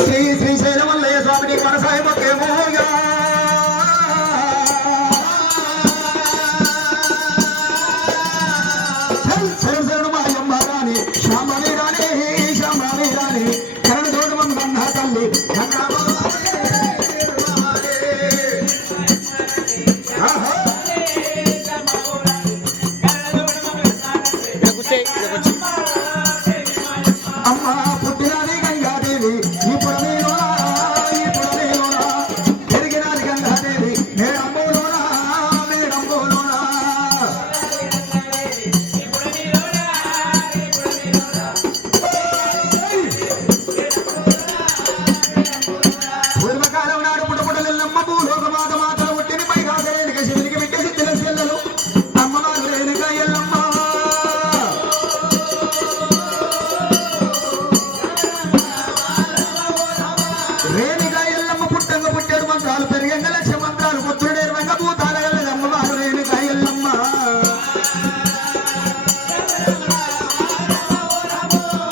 శ్రీ శ్రీశైలమల్లయ్య స్వామిని కొనసాగిపోకేమోగా శరణు మాయమ్మ రాణి శ్యామని రాణి శ్యామని రాణి కరణ్ దోడమం గంధ తల్లి అమ్మ పుట్టినది గంగాదేవి ఇప్పుడు నేనునా పెరిగినది గంగాదేవి మేడంబోలోనా పూర్వకాలం నాడు పుట్టపుట్టలెల్లమ్మ భూలోక మాత మాతలు పుట్టిన పైగా రేణుక శివునికి బిడ్డ సిద్ధుల సెల్లలు అమ్మవారు రేణుక ఎల్లమ్మ రేణుక ఎల్లమ్మ పుట్టంగా పుట్టాడు మంత్రాలు పెరిగంగా లక్ష మంత్రాలు పుత్రుడేరు వెంగ భూతాల గల్లది అమ్మవారు రేణుక ఎల్లమ్మ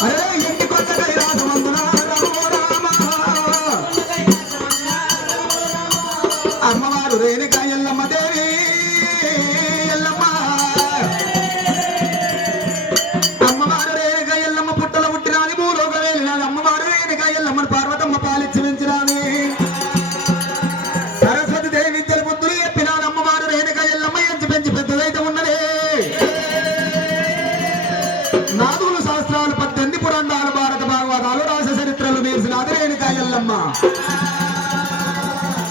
అరే ఇంటి కొత్త కైలాసమందున రామో రామ అమ్మవారు రేణుక ఎల్లమ్మ దేవి ఎల్లమ్మ అమ్మవారు రేణుక ఎల్లమ్మ పుట్టల పుట్టినాని భూలోక వేలినాని అమ్మవారు రేణుక ఎల్లమ్మని పార్వతమ్మ పాలిచ్చి పెంచినాని సరస్వతి దేవి విద్యల బుద్ధులు చెప్పినాని అమ్మవారు రేణుక ఎల్లమ్మ ఎంచి పెంచి పెద్దదైతే ఉన్నదే నాలుగు శాస్త్రాలు 18 పురాణాలు భారత భాగవతాలు రాస చరిత్రలు నేర్చినాది రేణుక ఎల్లమ్మ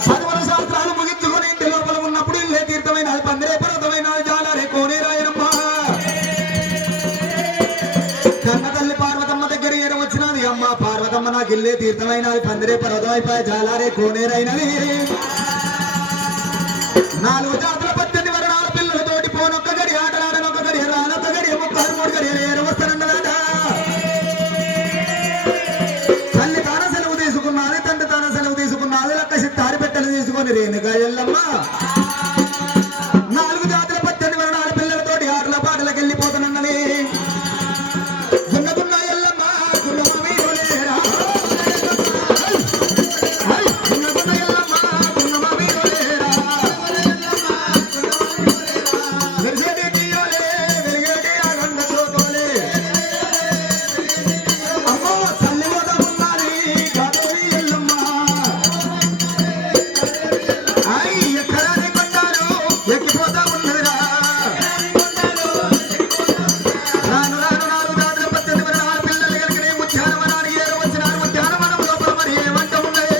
చదువుల శాస్త్రాలు ముగించుకొని ఇంటి లోపల ఉన్నప్పుడు ఇల్లే తీర్థమైన పందిరే పర్వతమైన జాలారే కోనేరాయనమ్మ కన్న తల్లి పార్వతమ్మ దగ్గర ఏర వచ్చినది అమ్మ పార్వతమ్మ నాకు ఇల్లే తీర్థమైన పందిరే పర్వతమైపోయి జాలారే కోనేరైనది 4 జాతుల 18 వర్ణాల పిల్లలతోటి పోనొక్క గడి ఆటలాడనొక్క గడి రానొక్క గడి ముక్కలు 3 గడి ఏర వస్తానన్నదాట తల్లి తాన సెలవు తీసుకున్నది తండ్రి తాన సెలవు తీసుకున్నది లెక్క సిత్తారి పెట్టెలు తీసుకొని రేణుక ఎల్లమ్మ 4 జాతుల 18 వర్ణాల పిల్లలతోటి ఆటల పాటలకు వెళ్ళిపోతానన్నది గున్న ఎల్లమ్మ గున్నమ్మ వీరులేరా గున్న ఎల్లమ్మ గున్నమ్మ వీరులేరా వెలిసేటి దియోలే వెలిగేటి ఆగండ జ్యోతులే అమ్మో తల్లి వద ఉన్నది కాదేవి ఎల్లమ్మ ఐ ఎక్కడాని కొండాలు ఎక్కిపోతా ఉన్నదిరా రాను రాను 4 జాతుల 18 వర్ణాల పిల్లలు కనుకనే ఉద్యానవనానికి ఏరు వచ్చినారు ఉద్యానవనం లోపల మరి ఏమంట ఉన్నది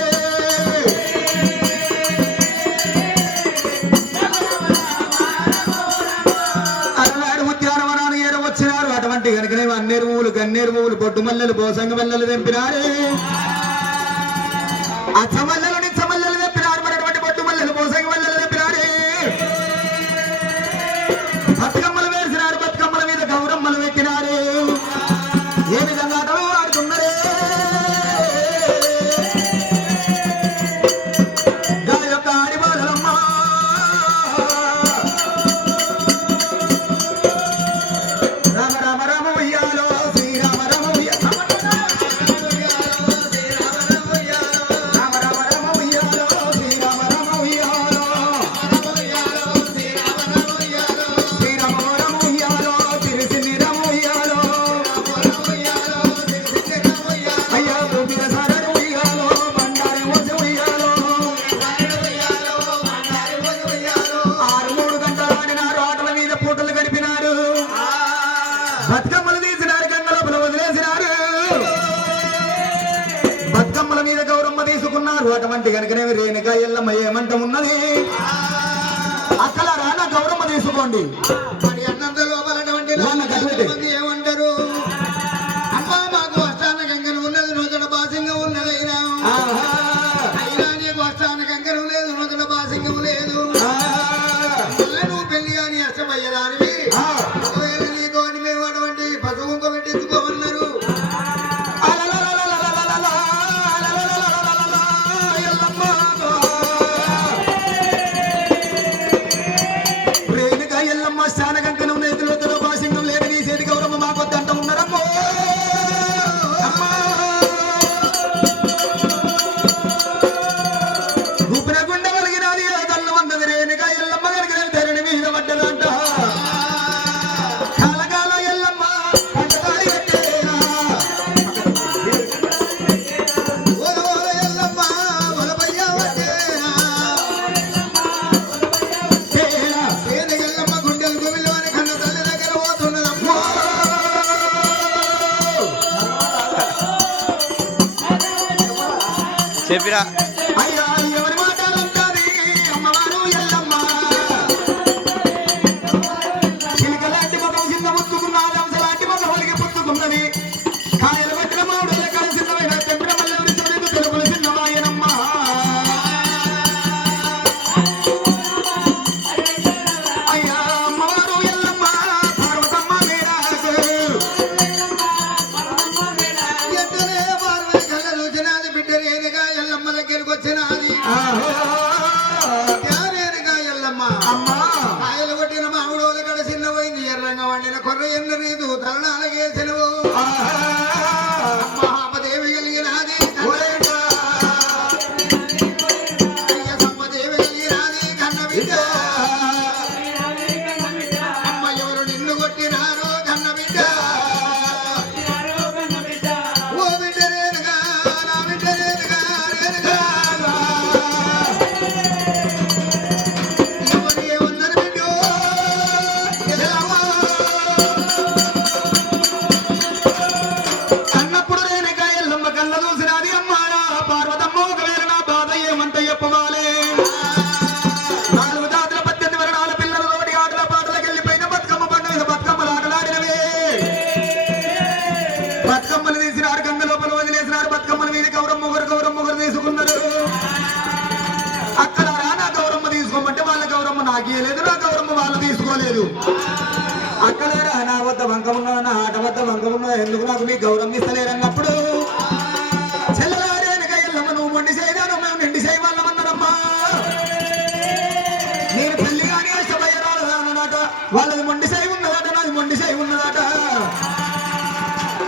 అలనాడు ఉద్యానవనానికి ఏరు వచ్చినారు అటువంటి కనుకనే అన్నేరు పువ్వులు గన్నేరు పువ్వులు బొడ్డు మల్లెలు బోసంగ మల్లెలు తెంపినారు అచ్చ మల్లెలు నిచ్చ మల్లెలు తెంపినారు మరి అటువంటి బొడ్డు మల్లెలు బోసంగ మల్లెలు తెంపినారు బతుకమ్మలు వేసినారు బతుకమ్మల మీద గౌరమ్మలు పెట్టినారు ఏ విధంగా ఆటలు ఆడుతున్నరే గా యొక్క ఆడిబాలమ్మ రామ రామ రామ ఉయ్యాలో శ్రీరామ రామ ఉయ్యాలో రామ రామ రామ ఉయ్యాలో శ్రీరామ రామ ఉయ్యాలో శ్రీరామ రామ ఉయ్యాలో తిరుసిని రామ ఉయ్యాలో అయ్యా భూమిన సారను ఉయ్యాలో బండారి మోస ఉయ్యాలో 6-3 గంటలు ఆడినారు ఆటల మీద పూటలు గడిపినారు బతుకమ్మలు తీసినారు గంగ లోపల వదిలేసినారు బతుకమ్మల మీద గౌరమ్మ తీసుకున్నారు అటువంటి కనుకనే రేణుక ఎల్లమ్మ ఏమంట ఉన్నది అక్కల రాన గౌరమ్మ తీసుకోండి మరి అన్నంత లోపలటువంటి లోన కట్టుబెట్టి. మంది ఏమంటారు అమ్మా మాకు వస్తాన గంగన ఉన్నది నూతన భాసింగం ఉన్నదైనా ఆహా, అయినా నీకు వస్తాన గంగనం లేదు నూతన భాసింగం లేదు ఆ, మళ్ళీ నువ్వు పెళ్లి కానీ అష్టమయ్యదానివి ఆ. ఒకవేళ నీతో అని మేము అటువంటి పశువు పెట్టించుకోమన్నారు అలలలలలలలలల, అలలలలలలలల, ఎల్లమ్మ. రేణుక ఎల్లమ్మ స్థాన చెప్పిరా అయ్యా ఎవరి మాటలుంటాది అమ్మవారు ఎల్లమ్మ చిలకలాంటి ముఖం చిన్న ముత్తుకున్నది అంశలాంటి ముఖం ఒలిగి పుచ్చుకున్నది కాయలు పెట్టిన మామిడి లెక్కల చిన్నమైన తెంపిన మల్లెవరి చదువు తెలుగులు చిన్నమాయనమ్మ అయ్యా అమ్మవారు ఎల్లమ్మ పార్వతమ్మ వీరాకు ఎంతనే పార్వతి కళ్ళ చూసినది బిడ్డ రేణుగా ఎల్లమ్మ దగ్గరికి వచ్చినది రేణుగా ఎల్లమ్మ అమ్మా కాయలు కొట్టిన మామిడోలు కడ చిన్న పోయింది ఎర్రంగా వండిన కొర్ర ఎన్న రీతు తరుణాలకేసినవు మహాపదేవి కలిగినది సమ్మదేవి కలిగినది కన్న బిడ్డ అమ్మ ఎవరు నిన్ను కొట్టినారో కన్న బిడ్డ ఓ బిడ్డ రేణుగా నా బిడ్డ రేణుగా రేణుగా ఎవరు ఏమన్నారు బిడ్డో అన్నప్పుడు రేణుక ఎల్లమ్మ కళ్ళ చూసినది అమ్మాడా పార్వతమ్మ ఒకవేళ నా బాధ ఏమంత చెప్పవాలే 4 జాతుల 18 వర్ణాల పిల్లలు తోటి ఆటల పాటలకు వెళ్ళిపోయిన బతుకమ్మ పండుగ బతుకమ్మలు ఆటలాడినవే బతుకమ్మలు తీసినారు గంగ లోపల వదిలేసినారు బతుకమ్మల మీద గౌరమ్మ ఒకరు తీసుకున్నారు అక్కడ నా గౌరమ్మ తీసుకోమంటే వాళ్ళ గౌరమ్మ నాకేయలేదు నా గౌరమ్మ వాళ్ళు తీసుకోలేదు అక్కడ నా వద్ద వంకమున్నా నా ఆట వద్ద వంకమున్నా ఎందుకు నాకు మీ గౌరవం ఇస్తలేరన్నప్పుడు చెల్లలారేనక ఎల్లమ్మ నువ్వు మొండి చేయదాను మేము నిండి చేయవాళ్ళమన్నారమ్మా నేను పెళ్లి కానీ ఇష్టపయ్యరాలన్నట వాళ్ళది మొండి చేయి ఉన్నదట నాది మొండి చేయి ఉన్నదట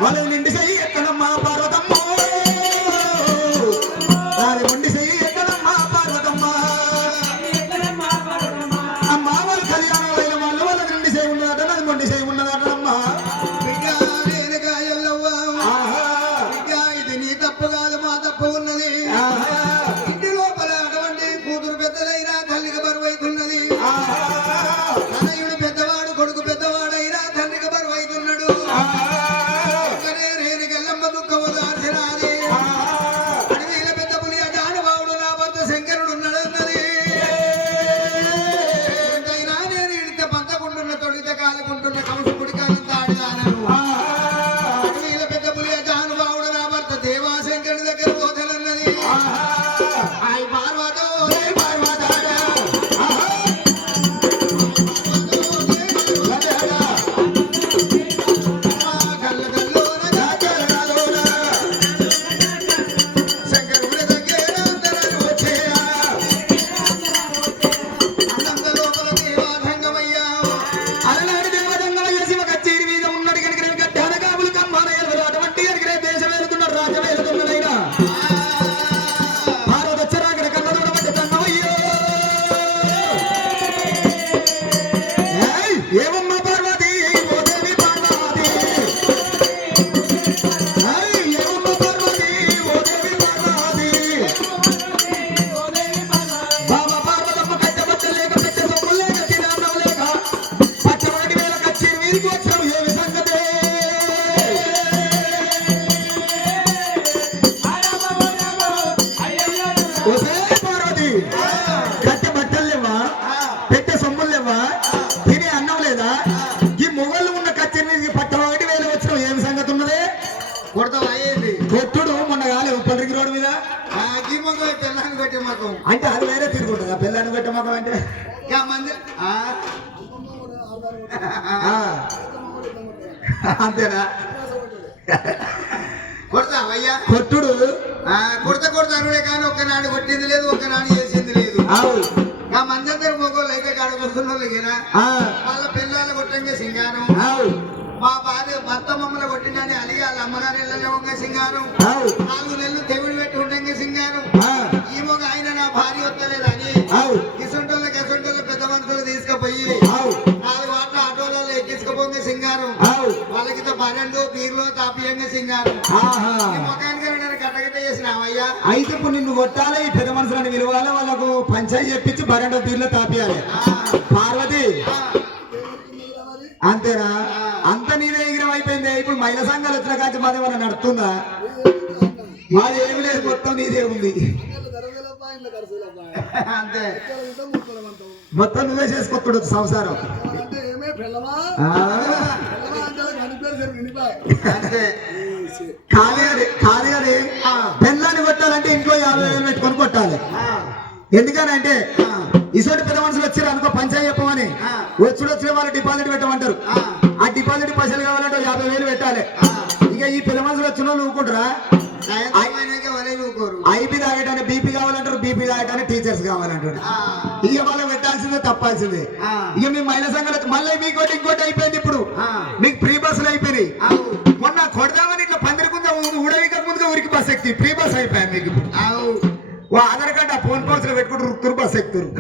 వాళ్ళది నిండి చేయి ఎక్కడమ్మా పార్వతమ్మ నాది మొండి చేయి ఎక్కడమ్మా పార్వతమ్మ అమ్మ వాళ్ళు కళ్యాణం అయిన వాళ్ళు వాళ్ళ నిండి చేయి ఉన్నదట నాది మొండి చేయి ఉన్నదటమ్మా బిడ్డ రేణుగా ఎల్లవ్వ బిడ్డ ఇది నీ తప్పు కాదు మా తప్పు ఉన్నది ఇంటి లోపల అటువంటి కూతురు పెద్దదైనా తల్లికి బరువైతున్నది తనయుడు పెద్దవాడు కొడుకు పెద్దవాడైనా తండ్రికి బరువైతున్నాడు ఒక్కనే రేణుకెల్లమ్మ దుఃఖము దార్చినాది అడవిల పెద్ద పులి జానుభావుడు నా భర్త శంకరుడు ఉన్నాడన్నది ఎంతైనా నేను ఇడితే పంచకుంటున్న తొడిత కాలుకుంటున్న కంసు పుడికాలంత ఆడిదానను అడవిల పెద్ద పులి జానుభావుడు నా భర్త దేవాశంకరుడి దగ్గర పోతనన్నది హాయ్ పార్వతో జై పార్వతాడ కళ్ళ కల్లోన గాజలలోన శంకరుడి దగ్గర అందరూ వచ్చేరా అన్నంత లోపల దేవాధంగమయ్యా అలనాడు దేవదంగమయ్య శివ కచ్చేరి మీద ఉన్నాడు కనుక గడ్డాన కాపులు కమ్మాన ఎరువులు అటువంటి కనుక దేశం వెళ్తున్నాడు రాజ్యం వెళ్తున్నదైనా పార్వతచ్చరాగడ కన్న దూడబట్టి తన్నవయ్యో ఏమమ్మ పార్వతి ఓ దేవి పార్వతి ఏమమ్మ పార్వతి ఓ దేవి పార్వతి బాబా పార్వతమ్మ కట్టబట్ట లేక పెట్ట సొమ్ము లేక తినాన్నం లేక పచ్చవాడి వేల కచ్చేరి మీదికి వచ్చాం ఏమి సంగతే ఓసే పార్వతి కట్టె బట్టలు లేవా పెట్టే సొమ్ములు లేవా తినే అన్నం లేదా ఈ మొగళ్ళు ఉన్న కచ్చేరి మీదకి పట్టవాడి వేల వచ్చినాం ఏమి సంగతి ఉన్నదే కొడతావా ఏంది కొట్టుడు మొన్న కాలేదు పల్లరికి రోడ్డు మీద ఈ మొగం పిల్లని కొట్టే మొగం అంటే అది వేరే తిరుగుతుంది ఆ పిల్లని పెట్టే మొగం అంటే ఇంకా మంది అంతేనా కొడతావయ్యా కొట్టుడు కొడతారుడే కానీ ఒక్కనాడు కొట్టింది లేదు ఒక్కనాడు చేసింది లేదు ఆవు ఆ మందందరూ మొగోళ్ళు అయితే కాడ వస్తున్నోళ్ళకినా ఆ, వాళ్ళ పిల్లలు కొట్టంగా సింగారం ఆవు మా భార్య భర్త మమ్మల్ని కొట్టినని అలిగి వాళ్ళ అమ్మగారు వెళ్ళలేవంగా సింగారం ఆవు 4 నెలలు తెగుడు పెట్టి ఉండంగా సింగారం ఆ, ఈ మొగ ఆయన నా భార్య వస్తలేదని ఆవు కిసొంటోళ్ళ పెద్ద మనుషులు తీసుకుపోయి ఆవు 4 వాట్ల ఆటోలలో ఎక్కించుకుపోంగా సింగారం ఆవు వాళ్ళకి పన్నెండు బీర్లో తాపియంగా సింగారం ఆహా ఈ మొఖానికి నేను కట్టగట్ట చేసినావయ్యా అయితే ఇప్పుడు నిన్ను కొట్టాలి ఈ పెద్ద మనుషులని విలువాలి వాళ్ళకు పంచాయతీ చెప్పించి బరెండో తీర్లో తాపియాలి పార్వతి అంతేనా అంత నీదే ఎగిరం అయిపోయింది ఇప్పుడు మహిళా సంఘాలు వచ్చిన కాంచి మాది ఏమన్నా నడుతుందా మాది ఏమి లేదు మొత్తం మొత్తం నీదే ఉంది. అంతే మొత్తం నువ్వే చేసుకొత్తుడు సంసారం. అంతే కాదు అది పెళ్ళాన్ని కొట్టాలంటే ఇంట్లో 50,000 పెట్టుకొని కొట్టాలి. ఎందుకనంటే ఇసోటి పెద్ద మనుషులు వచ్చారు అనుకో పంచాయతీ చెప్పమని వచ్చిన వాళ్ళు డిపాజిట్ పెట్టమంటారు. ఆ డిపాజిట్ పైసలు కావాలంటే 50,000 పెట్టాలి. ఇక ఈ పెద్ద మనుషులు వచ్చిన వాళ్ళు ఊరుకుంటారా? ఐపీ తాగటానికి బీపీ కావాలంటారు, బీపీ తాగటానికి టీచర్స్ కావాలంటారు. ఇక వాళ్ళకి పెట్టాల్సిందే తప్పాల్సిందే. ఇక మీ మహిళా సంఘాలు మళ్ళీ మీకు ఇంకోటి అయిపోయింది. ఇప్పుడు మీకు ఫ్రీ బస్సులు అయిపోయినాయి. మొన్న కొడదామని ఇట్లా పందిరికుందా ఊడవిక ముందుగా ఊరికి బస్ ఎక్కి ఫ్రీ బస్ అయిపోయాయి. మీకు ఆధార్ కార్డు ఆ ఫోన్ కాల్స్ లో పెట్టుకుంటారు, రుక్తురు బస్ ఎక్కుతారు.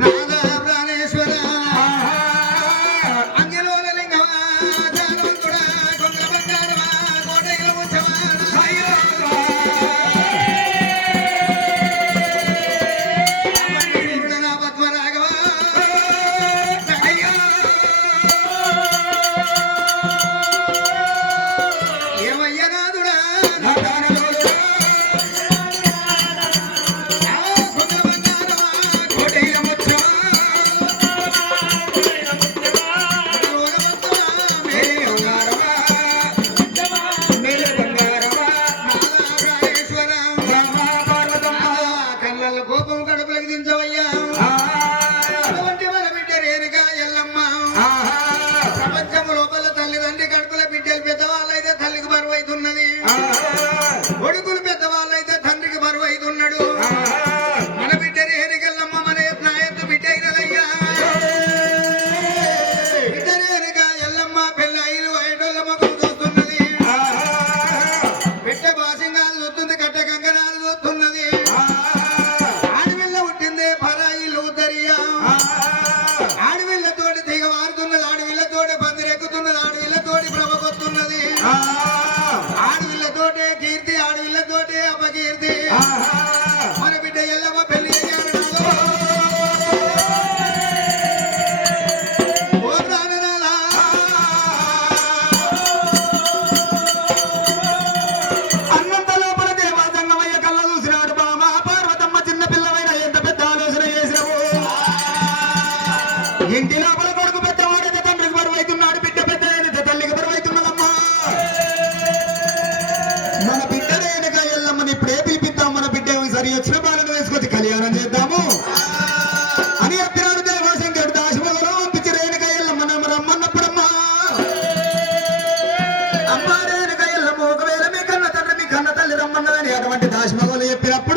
కొడుకులు పెద్దవాళ్ళైతే తండ్రికి బరువు అవుతున్నాడు. మన బిడ్డ రేణుకెళ్ళమ్మ మన నా ఎత్తు బిడ్డ అయినదయ్యా. బిడ్డ రేణుక ఎల్లమ్మ పెళ్ళైలు ఐడోళ్ళ మొక్కలు చూస్తున్నది. బిడ్డ బాసింగాలు చూస్తుంది, కట్ట కంకణాలు చూస్తున్నది. ఆడవిల్ల పుట్టిందే పరాయిలు ఉద్దరియా. ఆడవిల్లతోటి దిగ మారుతున్నది, ఆడవిల్లతోటి పందిరెక్కుతున్నది, ఆడవిల్లతోటి ప్రభకొస్తున్నది. ఆడవిల్లతోటే కీర్తి, ఆడవిల్లతోటే అపకీర్తి. మన బిడ్డ ఎల్లమ్మ పెళ్లి అన్నంత లోపల దేవాజంగమయ్య కళ్ళ చూసినాడు. బామ పార్వతమ్మ చిన్న పిల్లవైన ఎంత పెద్ద ఆలోచన చేసినావు. ఇంటి లోపల కొడుకు పెద్దవాడైతే తండ్రికి బరువు అవుతున్నాడు, బిడ్డ పెద్ద అయినైతే తల్లికి బరువు అవుతున్నదమ్మా. మన బిడ్డ రేణుక ఎల్లమ్మని ఇప్పుడే పిలిపిద్దాం. మన బిడ్డ సరి వచ్చిన బాలను వేసుకొచ్చి కళ్యాణం చేద్దాము అని చెప్పినాడు దేవశంకరుడు. దాశమగలో పంపించి రేణుక ఎల్లమ్మ రమ్మన్నప్పుడమ్మా, అమ్మ రేణుక ఎల్లమ్మ ఒకవేళ మీ కన్న తండ్రి మీ కన్న తల్లి రమ్మన్నదని అటువంటి దాశమగలు చెప్పినప్పుడు